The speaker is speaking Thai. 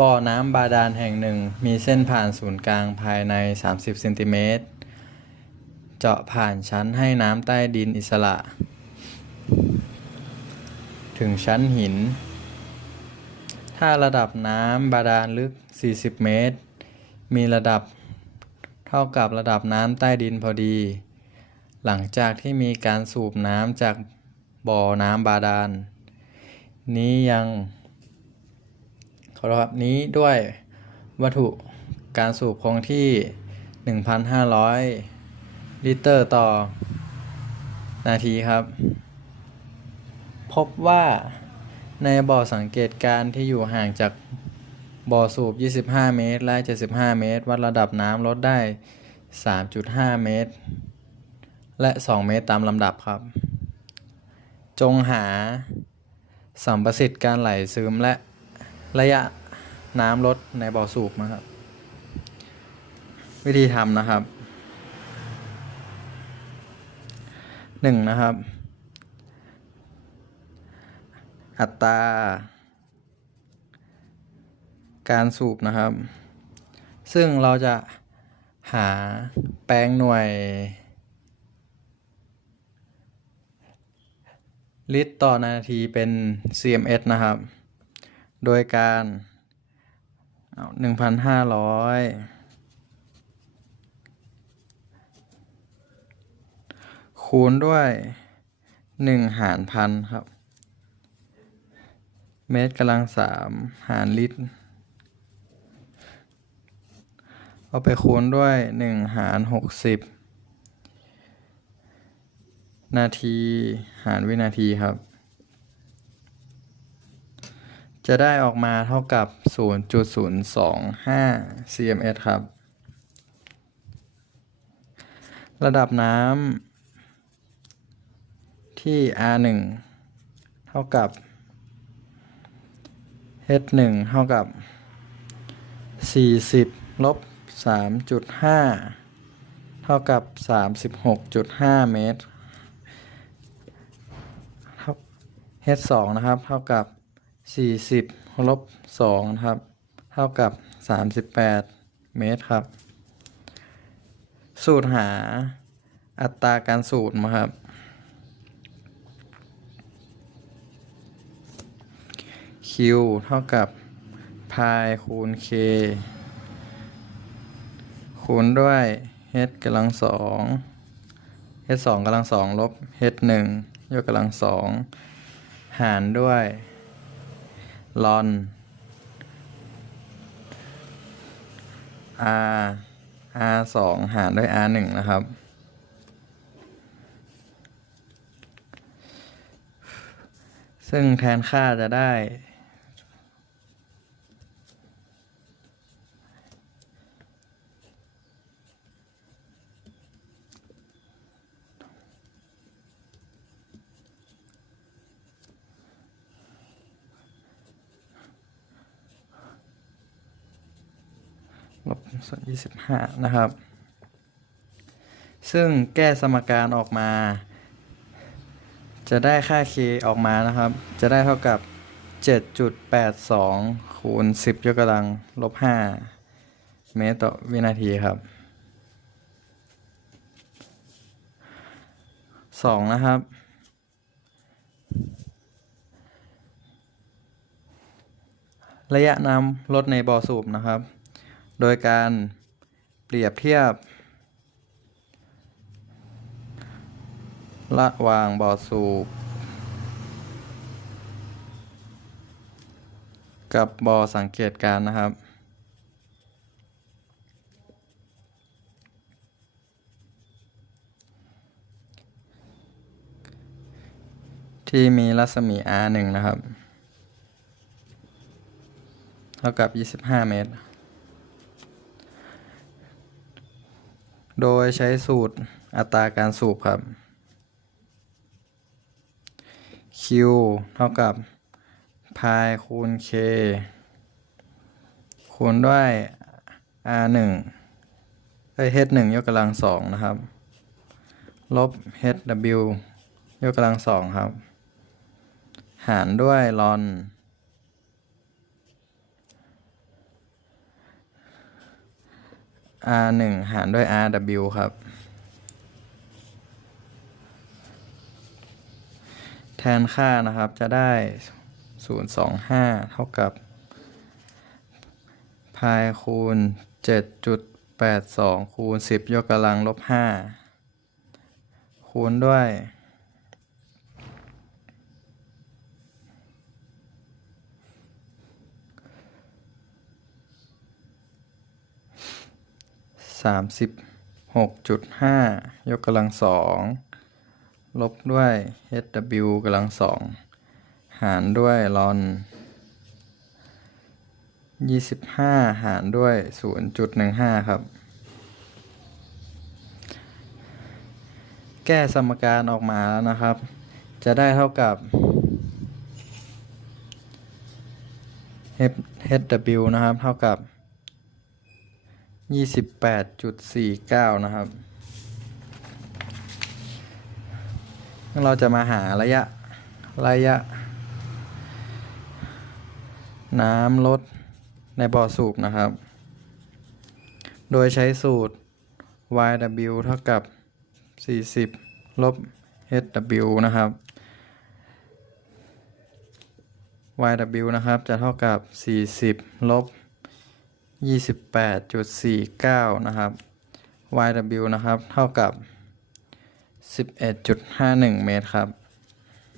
บ่อน้ำบาดาลแห่งหนึ่งมีเส้นผ่านศูนย์กลางภายใน 30เซนติเมตร เจาะผ่านชั้นให้น้ำใต้ดินอิสระ ถึงชั้นหิน ถ้าระดับน้ำบาดาลลึก 40 เมตร มีระดับเท่ากับระดับน้ำใต้ดินพอดี หลังจากที่มีการสูบน้ำจากบ่อน้ำบาดาลนี้ยัง ขอรับนี้ด้วยวัตถุการสูบคงที่ 1,500 ลิตรต่อ นาทีครับ พบว่าในบ่อสังเกตการที่อยู่ห่างจากบ่อสูบ 25 เมตร และ 75 เมตร วัดระดับน้ำลดได้ 3.5 เมตร และ 2 เมตรตามลำดับครับ จงหาสัมประสิทธิ์การไหลซึมและ ระยะน้ำลดในบ่อสูบนะครับ วิธีทำนะครับหนึ่งนะครับ อัตรา การสูบนะครับ ซึ่งเราจะหาแปลงหน่วย ลิตรต่อนาทีเป็น cms นะครับ โดยการเอาหนึ่งพันห้าร้อยคูณด้วยหนึ่งหารพันครับ เมตรกำลังสามหารลิตร เอาไปคูณด้วยหนึ่งหารหกสิบนาทีหารวินาทีครับ จะได้ออกมาเท่ากับ 0.025 cms ครับ ระดับน้ำที่ R1 เท่ากับ H1 เท่ากับ 40 ลบ 3.5 เท่ากับ 36.5 เมตร H2 นะครับ เท่ากับ 40ลบ2นะครับเท่ากับ 38 เมตรครับ สูตรหาอัตราการสูตรมาครับ Q เท่ากับพายคูณ K คูณด้วย h กำลังสอง h สองกำลังสองลบ h หนึ่งยกกำลังสองหารด้วย ลอน r r สองหารด้วย r หนึ่งนะครับ ซึ่งแทนค่าจะได้ ลบส่วนยี่สิบห้านะครับ ซึ่งแก้สมการออกมา จะได้ค่า k ออกมานะครับ จะได้เท่ากับ 7.82 คูณ 10 ยกกำลังลบ 5 เมตรต่อวินาทีครับ 2 นะครับระยะน้ำลดในบ่อสูบนะครับ โดยการเปรียบเทียบ ระหว่างบ่อสูบ กับบ่อสังเกตการนะครับที่มีรัศมี R 1นะครับ เท่ากับ 25 เมตร โดยใช้สูตรอัตราการสูบครับ Q เท่ากับพายคูณ K คูณด้วย R 1เอ้ย H 1ยกกำลังสองนะครับ ลบ HW ยกกำลังสองครับ หารด้วยลอน r 1หารด้วย rw ครับ แทนค่านะครับจะได้ 025 เท่ากับพายคูณ 7.82 คูณ 10 ยกกำลังลบ 5 คูณด้วย สามสิบหกจุดห้ายกกำลังสองลบด้วย hw กำลังสองหารด้วยลอนยี่สิบห้าหารด้วยศูนย์จุดหนึ่งห้าครับ แก้สมการออกมาแล้วนะครับ จะได้เท่ากับ hw นะครับ เท่ากับ ยี่สิบแปดจุดสี่เก้านะครับ เราจะมาหาระยะ ระยะ น้ำลดในบ่อสูบนะครับ โดยใช้สูตร YW เท่ากับ 40 ลบ HW นะครับ YW นะครับจะเท่ากับ 40 ลบ 28.49 นะครับ YW นะครับ เท่ากับ 11.51 เมตรครับ